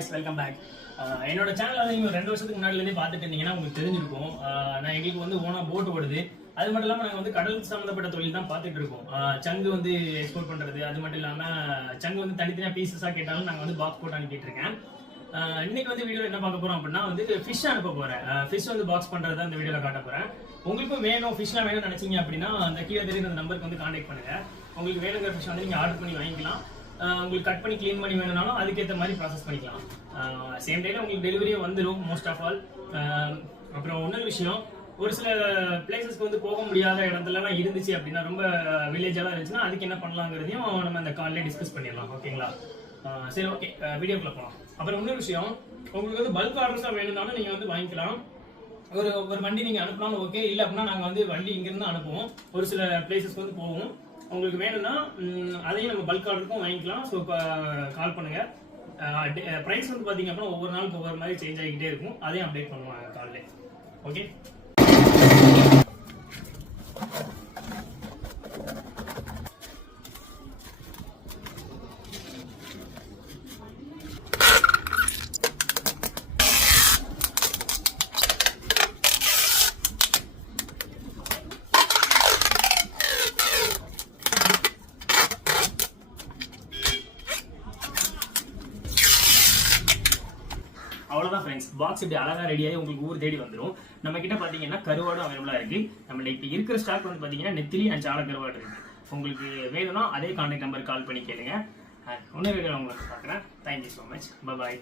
Guys welcome back. என்னோட channel வந்து நீங்கள் 2 வருஷத்துக்கு முன்னாடிலேருந்தே பார்த்துட்டு இருந்தீங்கன்னா உங்களுக்கு தெரிஞ்சிருக்கும். நான் எங்களுக்கு வந்து ஓனாக போட் ஓடுது. அது மட்டும் இல்லாமல் நாங்கள் வந்து கடல் சம்மந்தப்பட்ட தொழில் தான் பார்த்துட்டு இருக்கோம். சங்கு வந்து எக்ஸ்போர்ட் பண்ணுறது, அது மட்டும் இல்லாமல் சங்கு வந்து தனித்தனியாக பீசஸாக கேட்டாலும் நாங்கள் வந்து பாக்ஸ் போட்டு அனுப்பிட்டு இருக்கேன். இன்னைக்கு வந்து வீடியோ என்ன பார்க்க போகிறோம் அப்படின்னா வந்து ஃபிஷ் அனுப்ப போகிறேன். ஃபிஷ் வந்து பாக்ஸ் பண்ணுறது இந்த வீடியோவில் காட்ட போகிறேன். உங்களுக்கும் வேணும் ஃபிஷ்லாம் வேணும்னு நினச்சிங்க அப்படின்னா அந்த கீழே தெரியுற அந்த நம்பருக்கு வந்து கான்டாக்ட் பண்ணுங்கள். உங்களுக்கு வேணுங்கிற ஃபிஷ் வந்து நீங்கள் ஆர்டர் பண்ணி வாங்கிக்கலாம். உங்களுக்கு கட் பண்ணி க்ளீன் பண்ணி வேணும்னாலும் அதுக்கேற்ற மாதிரி ப்ராசஸ் பண்ணிக்கலாம். சேம் டேல உங்களுக்கு டெலிவரியே வந்துடும் மோஸ்ட் ஆஃப் ஆல். அப்புறம் இன்னொரு விஷயம், ஒரு சில பிளேசஸ்க்கு வந்து போக முடியாத இடத்துலலாம் இருந்துச்சு அப்படின்னா, ரொம்ப வில்லேஜெல்லாம் இருந்துச்சுன்னா அதுக்கு என்ன பண்ணலாங்கிறதையும் நம்ம அந்த காலில் டிஸ்கஸ் பண்ணிடலாம். ஓகேங்களா? சரி, ஓகே, வீடியோக்குள்ள போகலாம். அப்புறம் இன்னொரு விஷயம், உங்களுக்கு வந்து பல்க் ஆர்டர்ஸாக வேணும்னாலும் நீங்கள் வந்து வாங்கிக்கலாம். ஒரு வண்டி நீங்கள் அனுப்பினாலும் ஓகே, இல்லை அப்படின்னா நாங்கள் வந்து வண்டி இங்கேருந்து அனுப்புவோம். ஒரு சில பிளேசஸ்க்கு வந்து போவோம். உங்களுக்கு வேணும்னா அதையும் நம்ம பல்க் ஆர்டருக்கும் வாங்கிக்கலாம். ஸோ கால் பண்ணுங்க. ப்ரைஸ் வந்து பார்த்தீங்க அப்படின்னா ஒவ்வொரு நாளுக்கு ஒவ்வொரு மாதிரி சேஞ்ச் ஆகிக்கிட்டே இருக்கும். அதையும் அப்டேட் பண்ணுவாங்க காலில். ஓகே, அவ்வளோதான் ஃப்ரெண்ட்ஸ். பாக்ஸ் இப்படி அழகாக ரெடியாகி உங்களுக்கு ஊர் தேடி வந்துடும். நம்ம கிட்ட பார்த்தீங்கன்னா கருவாடும் அவைலபிளாக இருக்குது. நம்மள இப்போ இருக்கிற ஸ்டாக் வந்து பார்த்தீங்கன்னா நெத்திலி அண்ட் சால கருவாடு இருக்குது. உங்களுக்கு வேணும்னா அதே கான்டாக்ட் நம்பர் கால் பண்ணி கேளுங்க. இன்னொரு வீடியோ உங்களுக்கு பார்க்குறேன். Thank you so much. பாய்.